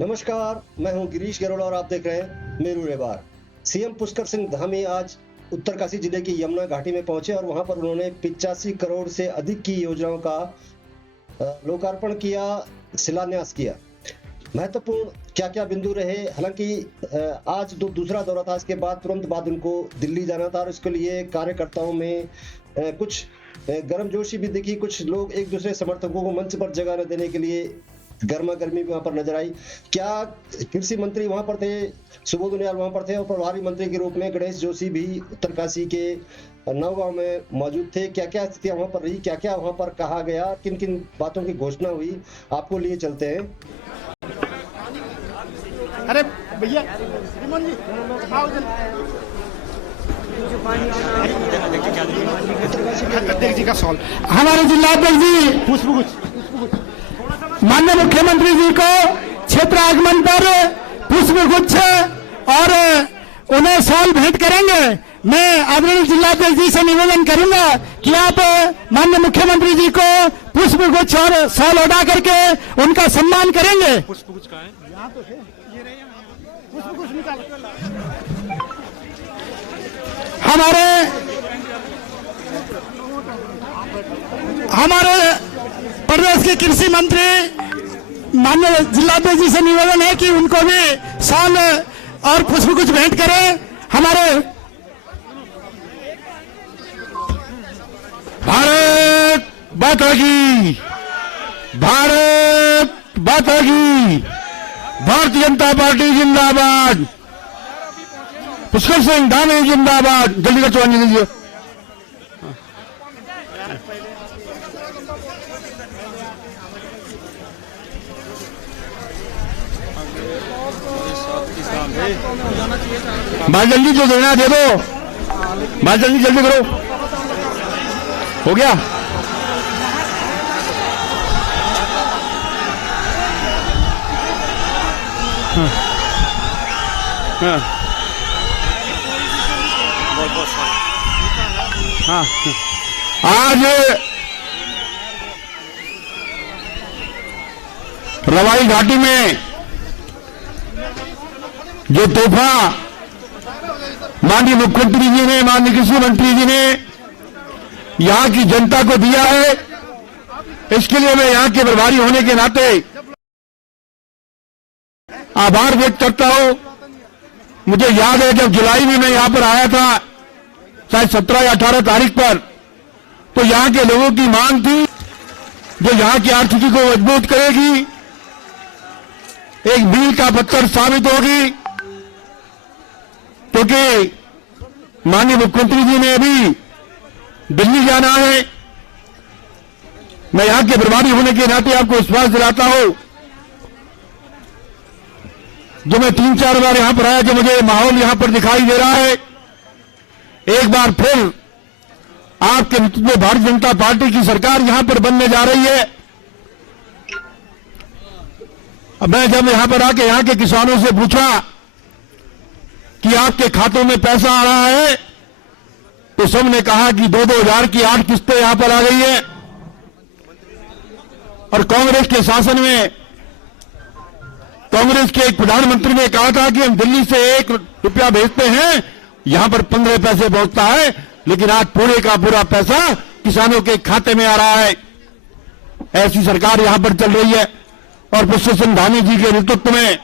नमस्कार, मैं हूं गिरीश गरोड़ा और आप देख रहे हैं मेरू रेबार। सीएम पुष्कर सिंह धामी आज उत्तरकाशी जिले की यमुना घाटी में पहुंचे और वहां पर उन्होंने 85 करोड़ से अधिक की योजनाओं का लोकार्पण किया, शिलान्यास किया। महत्वपूर्ण क्या क्या बिंदु रहे, हालांकि आज दूसरा दौरा था, इसके बाद तुरंत बाद उनको दिल्ली जाना था और इसके लिए कार्यकर्ताओं में कुछ गर्मजोशी भी दिखी। कुछ लोग एक दूसरे समर्थकों को मंच पर जगह न देने के लिए गर्मा गर्मी भी वहां पर नजर आई। क्या कृषि मंत्री वहां पर थे, सुबोध उनियाल वहां पर थे और प्रभारी मंत्री के रूप में गणेश जोशी भी उत्तरकाशी के नौगांव में मौजूद थे। क्या क्या स्थितियां वहां पर रही, क्या क्या वहां पर कहा गया, किन किन बातों की घोषणा हुई, आपको लिए चलते हैं। अरे भैया जी का सवाल हमारे जिलाध्यक्ष जी पुष्पगुच्छ माननीय मुख्यमंत्री जी को क्षेत्र आगमन पर पुष्पगुच्छ और उन्हें सॉल भेंट करेंगे। मैं आदरणीय जिलाध्यक्ष जी से निवेदन करूंगा कि आप माननीय मुख्यमंत्री जी को पुष्पगुच्छ और सॉल उड़ा करके उनका सम्मान करेंगे। पुष्पगुच्छ कहाँ है? यहाँ तो है, ये रहे पुष्पगुच्छ निकाल। हमारे प्रदेश के कृषि मंत्री माननीय जिलाध्यक्ष जी से निवेदन है कि उनको भी सॉल और पुष्पगुच्छ भेंट करें। हमारे भारत माता की, भारत माता की, भारतीय जनता पार्टी जिंदाबाद, पुष्कर सिंह धामी जिंदाबाद। जल्दी कर चौहान दीजिए। भाई जल्दी जो देना दे दो, भाई जल्दी जल्दी करो। हो गया? हाँ, आज रवाई घाटी में जो तोहफा माननीय मुख्यमंत्री जी ने, माननीय कृषि मंत्री जी ने यहां की जनता को दिया है, इसके लिए मैं यहां के प्रभारी होने के नाते आभार व्यक्त करता हूं। मुझे याद है जब जुलाई में मैं यहां पर आया था, शायद 17 या 18 तारीख पर, तो यहां के लोगों की मांग थी जो यहां की आर्थिकी को मजबूत करेगी, एक मील का पत्थर साबित होगी। क्योंकि माननीय मुख्यमंत्री जी ने अभी दिल्ली जाना है, मैं यहां के प्रभारी होने के नाते आपको विश्वास दिलाता हूं। जो मैं 3-4 बार यहां पर आया, जो मुझे माहौल यहां पर दिखाई दे रहा है, एक बार फिर आपके नेतृत्व में भारतीय जनता पार्टी की सरकार यहां पर बनने जा रही है। अब मैं जब यहां पर आके यहां के किसानों से पूछा कि आपके खातों में पैसा आ रहा है, तो सबने कहा कि 2-2 हजार की 8 किस्तें यहां पर आ गई है। और कांग्रेस के शासन में कांग्रेस के एक प्रधानमंत्री ने कहा था कि हम दिल्ली से 1 रुपया भेजते हैं, यहां पर 15 पैसे पहुंचता है, लेकिन आज पूरे का पूरा पैसा किसानों के खाते में आ रहा है। ऐसी सरकार यहां पर चल रही है। और पुष्कर सिंह धामी जी के नेतृत्व में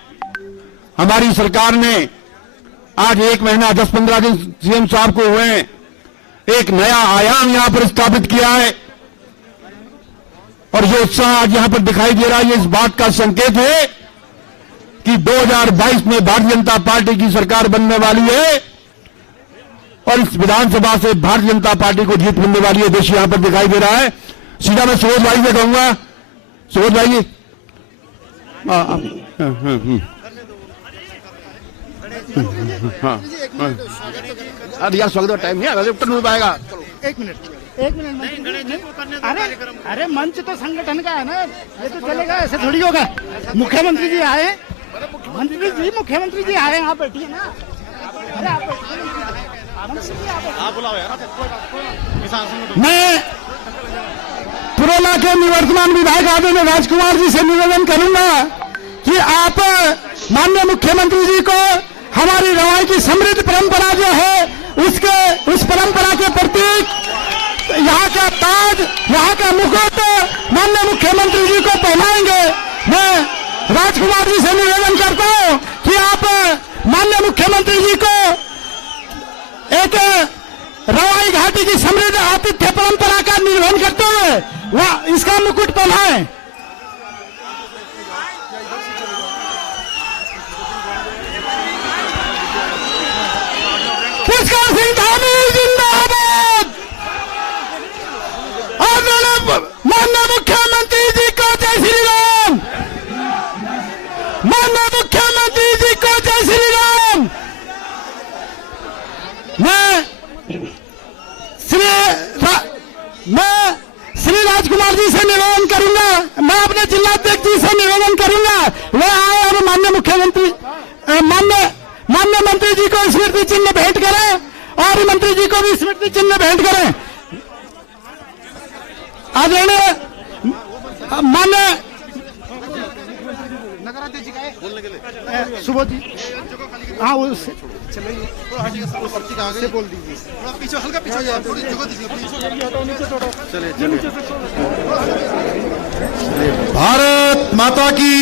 हमारी सरकार ने आज 1 महीना 10-15 दिन सीएम साहब को हुए, एक नया आयाम यहां पर स्थापित किया है। और जो उत्साह आज यहां पर दिखाई दे रहा है, ये इस बात का संकेत है कि 2022 में भारतीय जनता पार्टी की सरकार बनने वाली है और इस विधानसभा से भारतीय जनता पार्टी को जीत मिलने वाली है। दृश्य यहां पर दिखाई दे रहा है। सीधा मैं सुबोध भाई से कहूंगा, सुबोध भाई जी अरे यार स्वागत टाइम नहीं है, उत्तर नहीं पाएगा। 1 मिनट। अरे मंच तो संगठन का है ना, ये तो चलेगा, ऐसे थोड़ी होगा। मुख्यमंत्री जी आए, मुख्यमंत्री जी आए, आप बैठिए ना। अरे आप बुलाओ यार। मैं पुरोला के निवर्तमान विधायक आदरणीय राजकुमार जी से निवेदन करूंगा कि आप माननीय मुख्यमंत्री जी को हमारी रवाई की समृद्ध परंपरा जो है उस परंपरा के प्रतीक यहाँ का ताज, यहाँ का मुकुट माननीय मुख्यमंत्री जी को पहनाएंगे। मैं राजकुमार जी से निवेदन करता हूँ कि आप माननीय मुख्यमंत्री जी को एक रवाई घाटी की समृद्ध आतिथ्य परंपरा का निर्वहन करते हुए वह इसका मुकुट पहनाएं। पुष्कर सिंह धामी जिंदाबाद। और माननीय मुख्यमंत्री जी को जय श्री राम। माननीय मुख्यमंत्री जी को जय श्री राम। मैं श्री राजकुमार जी से निवेदन करूंगा, मैं अपने जिलाध्यक्ष जी से निवेदन करूंगा वह आए और माननीय मुख्यमंत्री माननीय मंत्री जी को स्मृति चिन्ह भेंट करें और मंत्री जी को भी स्मृति चिन्ह भेंट करें। आदरणीय माननीय नगराध्यक्ष जी का सुबोध जी, हाँ वो से बोल दीजिए, पीछे हल्का पीछे थोड़ी जगह दीजिए। चलिए भारत माता की,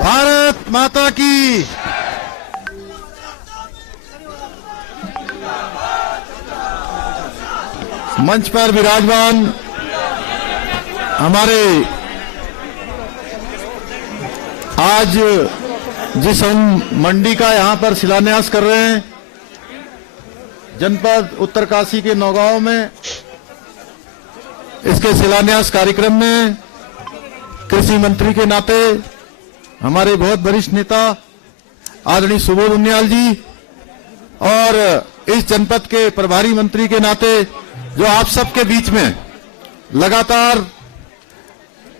भारत माता की। मंच पर विराजमान हमारे आज जिस हम मंडी का यहां पर शिलान्यास कर रहे हैं, जनपद उत्तरकाशी के नौगांव में, इसके शिलान्यास कार्यक्रम में कृषि मंत्री के नाते हमारे बहुत वरिष्ठ नेता आदरणीय सुबोध उनियाल जी और इस जनपद के प्रभारी मंत्री के नाते जो आप सबके बीच में लगातार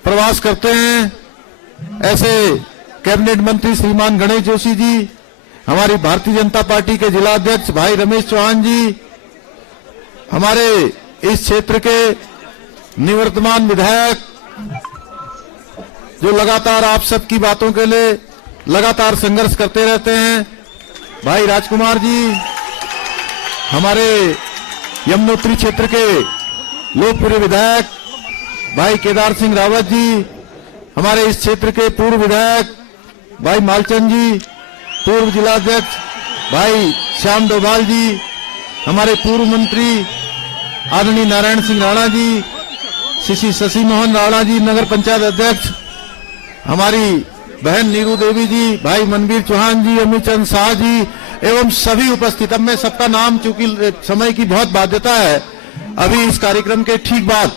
प्रवास करते हैं, ऐसे कैबिनेट मंत्री श्रीमान गणेश जोशी जी, हमारी भारतीय जनता पार्टी के जिला अध्यक्ष भाई रमेश चौहान जी, हमारे इस क्षेत्र के निवर्तमान विधायक जो लगातार आप सबकी बातों के लिए लगातार संघर्ष करते रहते हैं, भाई राजकुमार जी, हमारे यमुनोत्री क्षेत्र के लोकप्रिय विधायक भाई केदार सिंह रावत जी, हमारे इस क्षेत्र के पूर्व विधायक भाई मालचंद जी, पूर्व जिलाध्यक्ष भाई श्याम डोभाल जी, हमारे पूर्व मंत्री आदरणीय नारायण सिंह राणा जी, श्री शशि मोहन राणा जी, नगर पंचायत अध्यक्ष हमारी बहन नीरू देवी जी, भाई मनवीर चौहान जी, अमित चंद शाह जी एवं सभी उपस्थित। अब मैं सबका नाम, चूंकि समय की बहुत बाध्यता है, अभी इस कार्यक्रम के ठीक बाद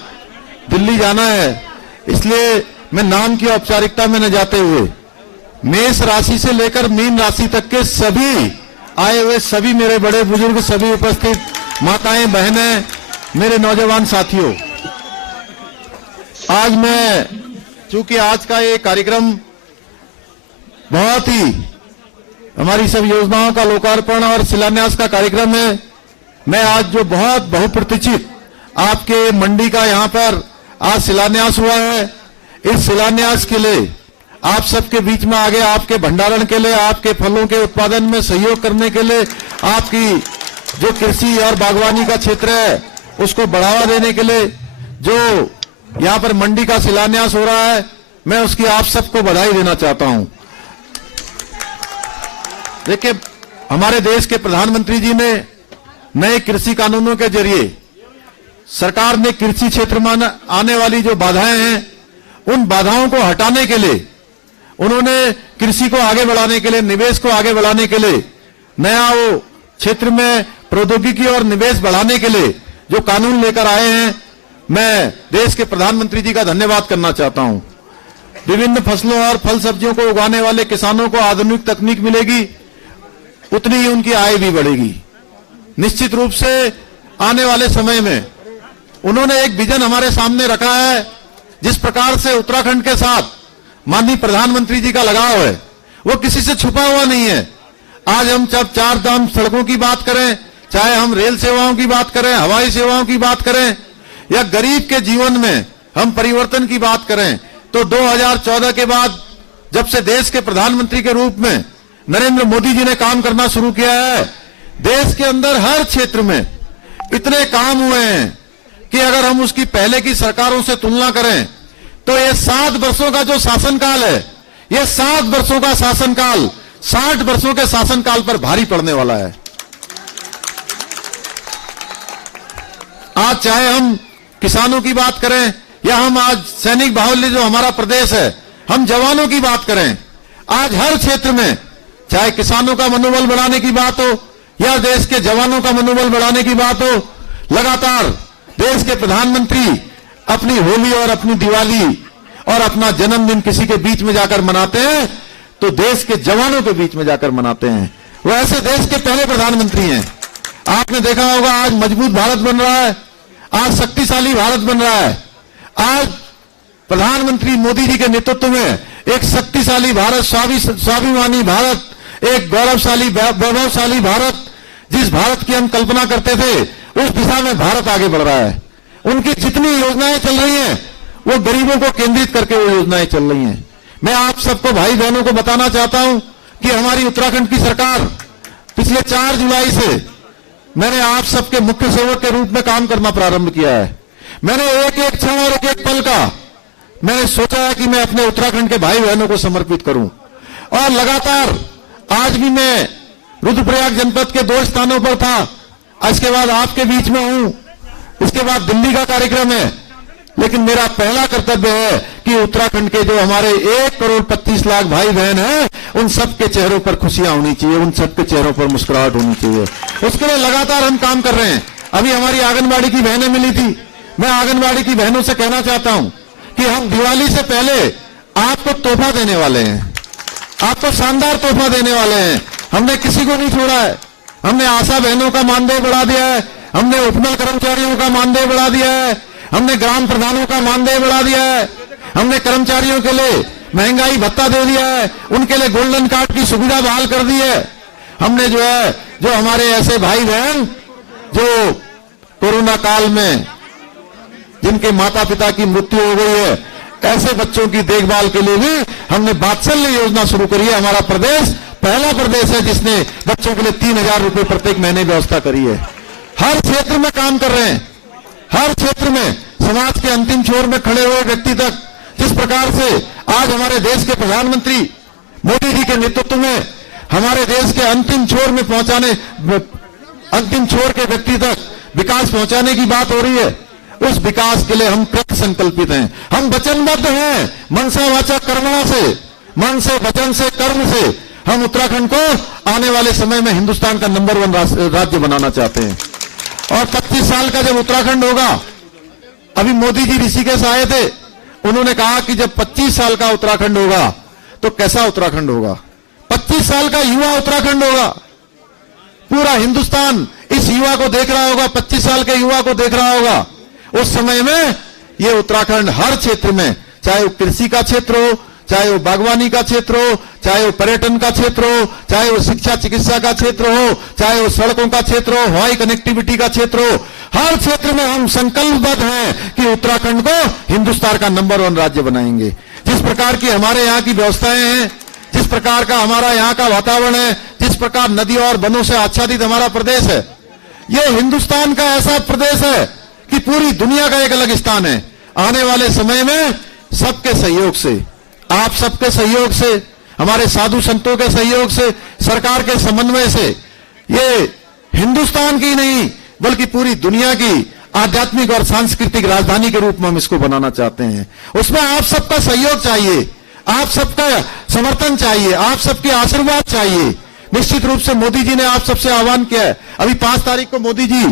दिल्ली जाना है, इसलिए मैं नाम की औपचारिकता में न जाते हुए मेष राशि से लेकर मीन राशि तक के सभी आए हुए सभी मेरे बड़े बुजुर्ग, सभी उपस्थित माताएं, बहनें, मेरे नौजवान साथियों, आज मैं, चूंकि आज का ये कार्यक्रम बहुत ही हमारी सब योजनाओं का लोकार्पण और शिलान्यास का कार्यक्रम है, मैं आज जो बहुत बहुप्रतीक्षित आपके मंडी का यहां पर आज शिलान्यास हुआ है, इस शिलान्यास के लिए आप सबके बीच में आगे आपके भंडारण के लिए, आपके फलों के उत्पादन में सहयोग करने के लिए, आपकी जो कृषि और बागवानी का क्षेत्र है उसको बढ़ावा देने के लिए जो यहां पर मंडी का शिलान्यास हो रहा है, मैं उसकी आप सबको बधाई देना चाहता हूं। देखिए, हमारे देश के प्रधानमंत्री जी ने नए कृषि कानूनों के जरिए सरकार ने कृषि क्षेत्र में आने वाली जो बाधाएं हैं, उन बाधाओं को हटाने के लिए, उन्होंने कृषि को आगे बढ़ाने के लिए, निवेश को आगे बढ़ाने के लिए, नया वो क्षेत्र में प्रौद्योगिकी और निवेश बढ़ाने के लिए जो कानून लेकर आए हैं, मैं देश के प्रधानमंत्री जी का धन्यवाद करना चाहता हूं। विभिन्न फसलों और फल सब्जियों को उगाने वाले किसानों को आधुनिक तकनीक मिलेगी, उतनी ही उनकी आय भी बढ़ेगी। निश्चित रूप से आने वाले समय में उन्होंने एक विजन हमारे सामने रखा है, जिस प्रकार से उत्तराखंड के साथ माननीय प्रधानमंत्री जी का लगाव है वो किसी से छुपा हुआ नहीं है। आज हम जब 4 धाम सड़कों की बात करें, चाहे हम रेल सेवाओं की बात करें, हवाई सेवाओं की बात करें, या गरीब के जीवन में हम परिवर्तन की बात करें, तो 2014 के बाद जब से देश के प्रधानमंत्री के रूप में नरेंद्र मोदी जी ने काम करना शुरू किया है, देश के अंदर हर क्षेत्र में इतने काम हुए हैं कि अगर हम उसकी पहले की सरकारों से तुलना करें तो ये 7 वर्षों का जो शासनकाल है, ये 7 वर्षों का शासनकाल 60 वर्षों के शासनकाल पर भारी पड़ने वाला है। आज चाहे हम किसानों की बात करें या हम आज सैनिक बाहुल्य जो हमारा प्रदेश है, हम जवानों की बात करें, आज हर क्षेत्र में चाहे किसानों का मनोबल बढ़ाने की बात हो या देश के जवानों का मनोबल बढ़ाने की बात हो, लगातार देश के प्रधानमंत्री अपनी होली और अपनी दिवाली और अपना जन्मदिन किसी के बीच में जाकर मनाते हैं तो देश के जवानों के बीच में जाकर मनाते हैं। वो ऐसे देश के पहले प्रधानमंत्री हैं। आपने देखा होगा आज मजबूत भारत बन रहा है, आज शक्तिशाली भारत बन रहा है। आज प्रधानमंत्री मोदी जी के नेतृत्व में एक शक्तिशाली भारत, स्वाभिमानी भारत, एक गौरवशाली वैभवशाली भारत, जिस भारत की हम कल्पना करते थे उस दिशा में भारत आगे बढ़ रहा है। उनकी जितनी योजनाएं चल रही हैं वो गरीबों को केंद्रित करके वो योजनाएं चल रही हैं। मैं आप सबको भाई बहनों को बताना चाहता हूं कि हमारी उत्तराखंड की सरकार पिछले 4 जुलाई से मैंने आप सबके मुख्य सेवक के रूप में काम करना प्रारंभ किया है। मैंने एक एक क्षण और एक एक पल का मैंने सोचा है कि मैं अपने उत्तराखंड के भाई बहनों को समर्पित करूं और लगातार आज भी मैं रुद्रप्रयाग जनपद के 2 स्थानों पर था, इसके बाद आपके बीच में हूं, इसके बाद दिल्ली का कार्यक्रम है, लेकिन मेरा पहला कर्तव्य है कि उत्तराखंड के जो हमारे 1,25,00,000 भाई बहन हैं उन सबके चेहरों पर खुशियां होनी चाहिए, उन सबके चेहरों पर मुस्कुराहट होनी चाहिए। उसके लिए लगातार हम काम कर रहे हैं। अभी हमारी आंगनबाड़ी की बहनें मिली थी, मैं आंगनबाड़ी की बहनों से कहना चाहता हूं कि हम दिवाली से पहले आपको तोहफा देने वाले हैं, आपको शानदार तोहफा देने वाले हैं। हमने किसी को नहीं छोड़ा है। हमने आशा बहनों का मानदेय बढ़ा दिया है, हमने उपनल कर्मचारियों का मानदेय बढ़ा दिया है, हमने ग्राम प्रधानों का मानदेय बढ़ा दिया है, हमने कर्मचारियों के लिए महंगाई भत्ता दे दिया है, उनके लिए गोल्डन कार्ड की सुविधा बहाल कर दी है। हमने जो हमारे ऐसे भाई बहन जो कोरोना काल में जिनके माता पिता की मृत्यु हो गई है, ऐसे बच्चों की देखभाल के लिए भी हमने वात्सल्य योजना शुरू करी है। हमारा प्रदेश पहला प्रदेश है जिसने बच्चों के लिए 3,000 रुपए प्रत्येक महीने व्यवस्था करी है। हर क्षेत्र में काम कर रहे हैं, हर क्षेत्र में समाज के अंतिम छोर में खड़े हुए व्यक्ति तक, जिस प्रकार से आज हमारे देश के प्रधानमंत्री मोदी जी के नेतृत्व में हमारे देश के अंतिम छोर में अंतिम छोर के व्यक्ति तक विकास पहुंचाने की बात हो रही है, उस विकास के लिए हम कृत संकल्पित हैं। हम वचनबद्ध हैं, मन से वाचा कर्मणा से, मन से वचन से कर्म से हम उत्तराखंड को आने वाले समय में हिंदुस्तान का नंबर 1 राज्य बनाना चाहते हैं। और 25 साल का जब उत्तराखंड होगा, अभी मोदी जी ऋषिकेश आए थे, उन्होंने कहा कि जब 25 साल का उत्तराखंड होगा तो कैसा उत्तराखंड होगा, 25 साल का युवा उत्तराखंड होगा। पूरा हिंदुस्तान इस युवा को देख रहा होगा, 25 साल के युवा को देख रहा होगा। उस समय में ये उत्तराखंड हर क्षेत्र में, चाहे वो कृषि का क्षेत्र हो, चाहे वो बागवानी का क्षेत्र हो, चाहे वो पर्यटन का क्षेत्र हो, चाहे वो शिक्षा चिकित्सा का क्षेत्र हो, चाहे वो सड़कों का क्षेत्र हो, हवाई कनेक्टिविटी का क्षेत्र हो, हर क्षेत्र में हम संकल्पबद्ध हैं कि उत्तराखंड को हिंदुस्तान का नंबर 1 राज्य बनाएंगे। जिस प्रकार की हमारे यहाँ की व्यवस्थाएं हैं, जिस प्रकार का हमारा यहाँ का वातावरण है, जिस प्रकार नदियों और वनों से आच्छादित हमारा प्रदेश है, ये हिंदुस्तान का ऐसा प्रदेश है कि पूरी दुनिया का एक अलग स्थान है। आने वाले समय में सबके सहयोग से, आप सबके सहयोग से, हमारे साधु संतों के सहयोग से, सरकार के समन्वय से ये हिंदुस्तान की नहीं बल्कि पूरी दुनिया की आध्यात्मिक और सांस्कृतिक राजधानी के रूप में हम इसको बनाना चाहते हैं। उसमें आप सबका सहयोग चाहिए, आप सबका समर्थन चाहिए, आप सबके आशीर्वाद चाहिए। निश्चित रूप से मोदी जी ने आप सबसे आह्वान किया है। अभी 5 तारीख को मोदी जी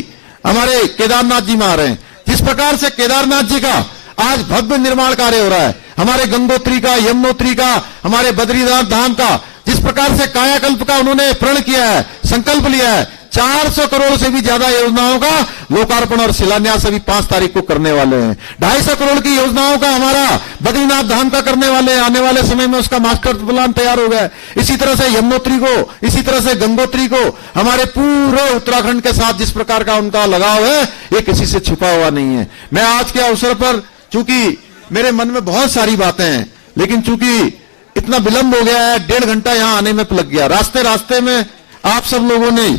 हमारे केदारनाथ जी में आ रहे हैं। जिस प्रकार से केदारनाथ जी का आज भव्य निर्माण कार्य हो रहा है, हमारे गंगोत्री का, यमुनोत्री का, हमारे बद्रीनाथ धाम का, जिस प्रकार से कायाकल्प का उन्होंने प्रण किया है, संकल्प लिया है, 400 करोड़ से भी ज्यादा योजनाओं का लोकार्पण और शिलान्यास अभी 5 तारीख को करने वाले हैं। 250 करोड़ की योजनाओं का हमारा बद्रीनाथ धाम का करने वाले हैं। आने वाले समय में उसका मास्टर प्लान तैयार हो गया है। इसी तरह से यमुनोत्री को, इसी तरह से गंगोत्री को, हमारे पूरे उत्तराखंड के साथ जिस प्रकार का उनका लगाव है, ये किसी से छुपा हुआ नहीं है। मैं आज के अवसर पर, चूंकि मेरे मन में बहुत सारी बातें हैं, लेकिन चूंकि इतना विलंब हो गया है, 1.5 घंटा यहां आने में लग गया। रास्ते रास्ते में आप सब लोगों ने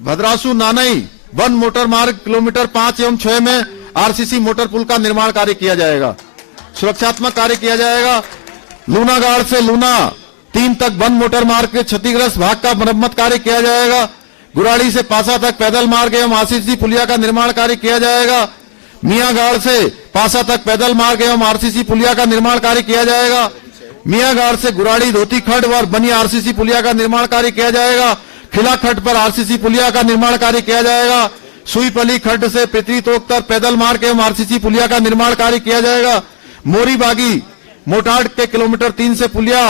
भद्रासु नानई वन मोटर मार्ग किलोमीटर 5 एवं 6 में आरसीसी मोटर पुल का निर्माण कार्य किया जाएगा, सुरक्षात्मक कार्य किया जाएगा। लूनागाड़ से लूना 3 तक वन मोटर मार्ग के क्षतिग्रस्त भाग का मरम्मत कार्य किया जाएगा। गुराड़ी से पासा तक पैदल मार्ग एवं आरसीसी पुलिया का निर्माण कार्य किया जाएगा। मियागाड़ से पासा तक पैदल मार्ग एवं आरसीसी पुलिया का निर्माण कार्य किया जाएगा। मियागाड़ से गुराड़ी धोती खड्ड और बनी आरसीसी पुलिया का निर्माण कार्य किया जाएगा। खिला खड्ड पर आरसीसी पुलिया का निर्माण कार्य किया जाएगा। सुईपली खड्ड से पृथ्वी तोक तक पैदल मार्ग एवं आरसीसी पुलिया का निर्माण कार्य किया जाएगा। मोरी बागी मोटाड के किलोमीटर 3 से पुलिया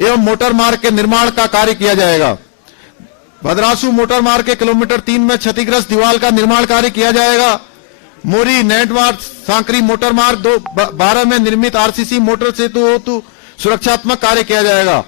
एवं मोटर मार्ग के निर्माण का कार्य किया जाएगा। भद्रासु मोटर मार्ग के किलोमीटर 3 में क्षतिग्रस्त दीवार का निर्माण कार्य किया जाएगा। मोरी नेटवार्क सांकरी मोटर मार्ग 12 में निर्मित आरसीसी मोटर सेतु हेतु सुरक्षात्मक कार्य किया जाएगा।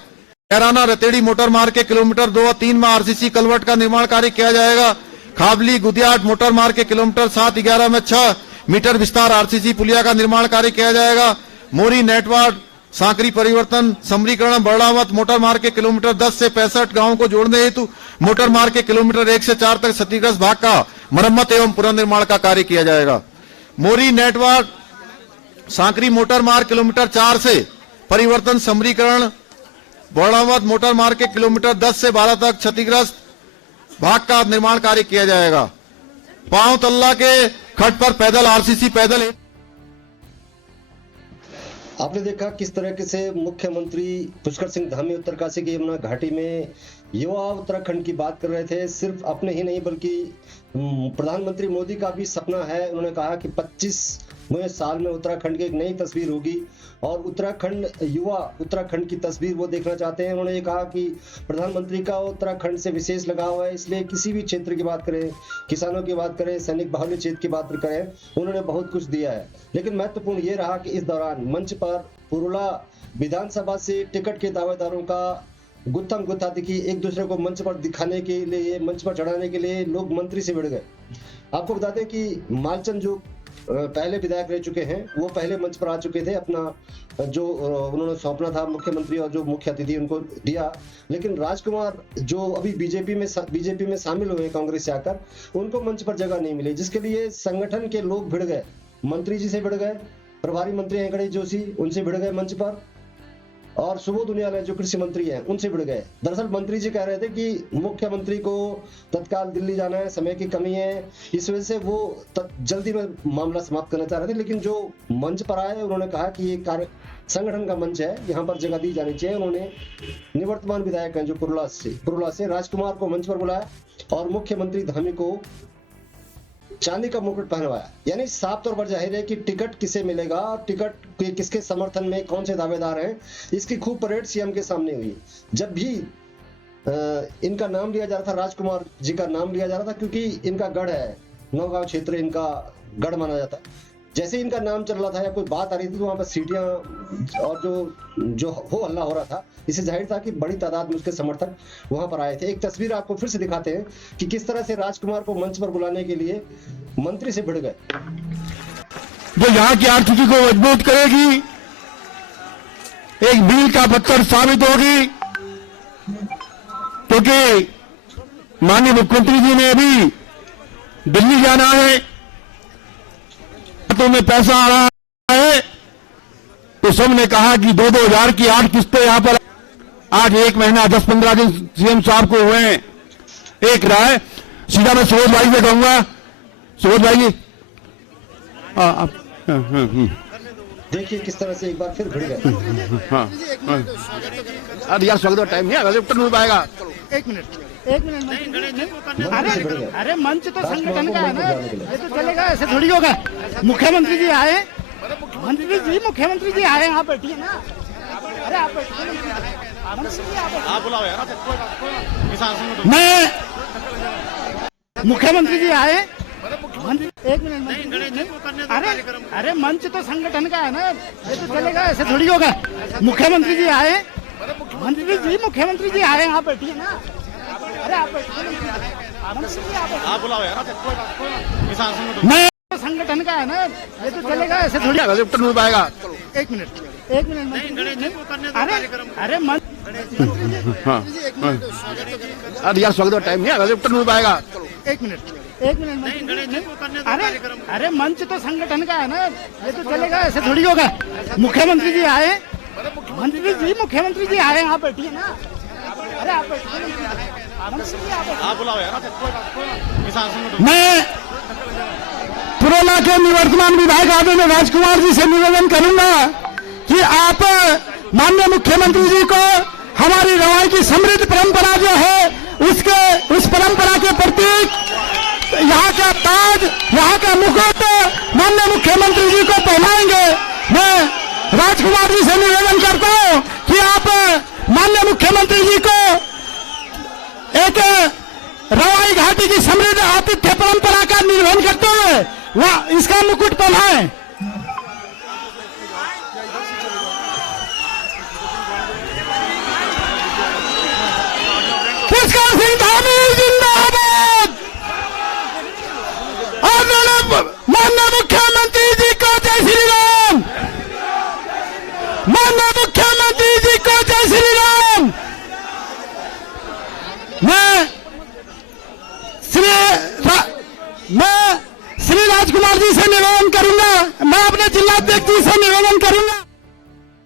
कैराना रतेड़ी मोटर मार्ग के किलोमीटर 2 और 3 में आरसीसी कलवर्ट का निर्माण कार्य किया जाएगा। खाबली गुदियाट मोटर मार्ग के किलोमीटर 7-11 में 6 मीटर विस्तार आरसीसी पुलिया का निर्माण कार्य किया जाएगा। मोरी नेटवर्क सांकरी परिवर्तन समरीकरण बरड़ावत मोटर मार्ग के किलोमीटर 10 से 65 गांवों को जोड़ने हेतु मोटर मार्ग के किलोमीटर 1 से 4 तक क्षतिग्रस्त भाग का मरम्मत एवं पुनर्निर्माण का कार्य किया जाएगा। मोरी नेटवर्क सांकरी मोटर मार्ग किलोमीटर 4 से परिवर्तन समरीकरण बरड़ावत मोटर मार्ग के किलोमीटर 10 से 12 तक क्षतिग्रस्त भाग का निर्माण कार्य किया जाएगा। पांव तल्ला के खड्ड पर पैदल आरसीसी पैदल। आपने देखा किस तरह से मुख्यमंत्री पुष्कर सिंह धामी उत्तरकाशी की यमुना घाटी में युवा उत्तराखंड की बात कर रहे थे। सिर्फ अपने ही नहीं बल्कि प्रधानमंत्री मोदी का भी सपना है। उन्होंने कहा कि 25वें साल में उत्तराखंड की एक नई तस्वीर होगी और उत्तराखंड युवा उत्तराखंड की तस्वीर वो देखना चाहते हैं। उन्होंने ये कहा कि प्रधानमंत्री का उत्तराखंड से विशेष लगाव है, इसलिए किसी भी क्षेत्र की बात करें, किसानों की बात करें, सैनिक बाहुल्य क्षेत्र की बात करें, उन्होंने बहुत कुछ दिया है। लेकिन महत्वपूर्ण ये रहा कि इस दौरान मंच पर पुरुला विधानसभा से टिकट के दावेदारों का गुत्थम गुत्था दिखी। एक दूसरे को मंच पर दिखाने के लिए, मंच पर चढ़ाने के लिए लोग मंत्री से भिड़ गए। आपको बता दें कि मालचंद जो पहले विधायक रह चुके हैं वो पहले मंच पर आ चुके थे, अपना जो उन्होंने सौंपना था मुख्यमंत्री और जो मुख्य अतिथि उनको दिया। लेकिन राजकुमार जो अभी बीजेपी में शामिल हुए कांग्रेस से आकर, उनको मंच पर जगह नहीं मिली, जिसके लिए संगठन के लोग भिड़ गए। मंत्री जी से भिड़ गए, प्रभारी मंत्री हैं गणेश जोशी, उनसे भिड़ गए मंच पर, और सुबोध उनियाल जो कृषि मंत्री हैं उनसे भिड़ गए। दरअसल मंत्री जी कह रहे थे कि मुख्यमंत्री को तत्काल दिल्ली जाना है, समय की कमी है, इस वजह से वो जल्दी में मामला समाप्त करना चाह रहे थे। लेकिन जो मंच पर आए उन्होंने कहा कि ये कार्य संगठन का मंच है, यहाँ पर जगह दी जानी चाहिए। उन्होंने निवर्तमान विधायक हैं जो पुरुला से राजकुमार को मंच पर बुलाया और मुख्यमंत्री धामी को चांदी का मुकुट पहनवाया। यानी साफ तौर पर जाहिर है कि टिकट किसे मिलेगा और टिकट किसके समर्थन में कौन से दावेदार हैं, इसकी खूब परेड सीएम के सामने हुई। जब भी इनका नाम लिया जा रहा था, राजकुमार जी का नाम लिया जा रहा था, क्योंकि इनका गढ़ है, नौगांव क्षेत्र इनका गढ़ माना जाता है। जैसे इनका नाम चल रहा था या कोई बात आ रही थी तो वहां पर सीटियां और जो हो हल्ला हो रहा था, इससे जाहिर था कि बड़ी तादाद में उसके समर्थक वहां पर आए थे। एक तस्वीर आपको फिर से दिखाते हैं कि किस तरह से राजकुमार को मंच पर बुलाने के लिए मंत्री से भिड़ गए। जो यहाँ की आर्थिकी को मजबूत करेगी, एक मील का पत्थर साबित होगी, क्योंकि माननीय मुख्यमंत्री जी ने अभी दिल्ली जाना है, हाथों में पैसा आ रहा है, तो सबने कहा कि 2-2 हजार की 8 किस्तें यहां पर आज 1 महीना 10-15 दिन सीएम साहब को हुए हैं। एक राय सीधा मैं सुबोध भाई से कहूंगा, सुबोध भाई जी देखिए किस तरह से एक बार फिर भिड़ गए। अरे यार स्वागत टाइम नहीं है, उत्तर मिल पाएगा। एक मिनट अरे मंच तो संगठन का है ना, ये तो चलेगा, ऐसे थोड़ी होगा। मुख्यमंत्री जी आए, मुख्यमंत्री जी आए, आप बैठिए ना। अरे आप बैठिए, आप बुलाओ यार। मैं मुख्यमंत्री जी आए, एक मिनट अरे मंच तो संगठन का है ना, ये तो चलेगा, ऐसे थोड़ी होगा। मुख्यमंत्री जी आए, मुख्यमंत्री जी आए, आप बैठिए ना। अरे आप बुलाओ यार। मैं संगठन का है ना, ये तो चलेगा, ऐसे थोड़ी उत्तर मिल पाएगा। एक मिनट अरे हाँ अरे यार स्वागत का टाइम नहीं है, उत्तर नहीं पाएगा। एक मिनट अरे मंच तो संगठन का है ना, ये तो चलेगा, ऐसे थोड़ी होगा। मुख्यमंत्री जी आए, मुख्यमंत्री जी आए, आप बैठिए ना। अरे आप मैं पुरोला के निवर्तमान विधायक आदरणीय राजकुमार जी से निवेदन करूंगा कि आप माननीय मुख्यमंत्री जी को हमारी रवाई की समृद्ध परंपरा जो है उस परंपरा के प्रतीक यहाँ का ताज, यहाँ का मुकुट माननीय मुख्यमंत्री जी को पहनाएंगे। मैं राजकुमार जी से निवेदन करता हूँ कि आप माननीय मुख्यमंत्री जी को एक रवाई घाटी की समृद्ध आतिथ्य परंपरा का निर्वहन करते हुए वह इसका मुकुट पहनाएं। पुष्कर सिंह धामी जिंदाबाद। माननीय मुख्यमंत्री जी को जय श्री राम। माननीय मुख्यमंत्री जी को जय श्री राम। मैं श्री राजकुमार जी से निवेदन करूंगा, मैं अपने जिलाध्यक्ष जी से निवेदन करूंगा।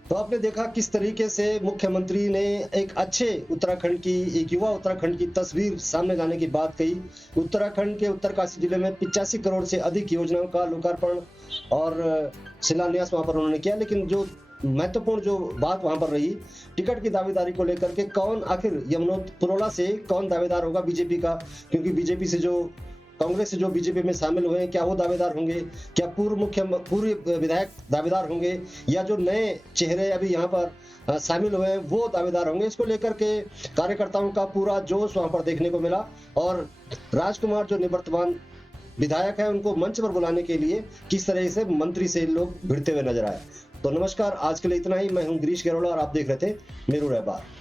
तो आपने देखा किस तरीके से मुख्यमंत्री ने एक अच्छे उत्तराखंड की, एक युवा उत्तराखंड की तस्वीर सामने लाने की बात कही। उत्तराखंड के उत्तरकाशी जिले में 85 करोड़ से अधिक योजनाओं का लोकार्पण और शिलान्यास वहां पर उन्होंने किया। लेकिन जो महत्वपूर्ण जो बात वहां पर रही, टिकट की दावेदारी को लेकर के, कौन आखिर पुरोला से कौन दावेदार होगा बीजेपी का, क्योंकि बीजेपी से जो कांग्रेस से जो बीजेपी में शामिल हुए हैं, क्या वो दावेदार होंगे, क्या पूर्व विधायक दावेदार होंगे, या जो नए चेहरे अभी यहाँ पर शामिल हुए हैं वो दावेदार होंगे। इसको लेकर के कार्यकर्ताओं का पूरा जोश वहां पर देखने को मिला और राजकुमार जो निवर्तमान विधायक है उनको मंच पर बुलाने के लिए किस तरह से मंत्री से लोग भिड़ते हुए नजर आए। तो नमस्कार, आज के लिए इतना ही। मैं हूं गिरीश गरोला और आप देख रहे थे मेरू रहबार।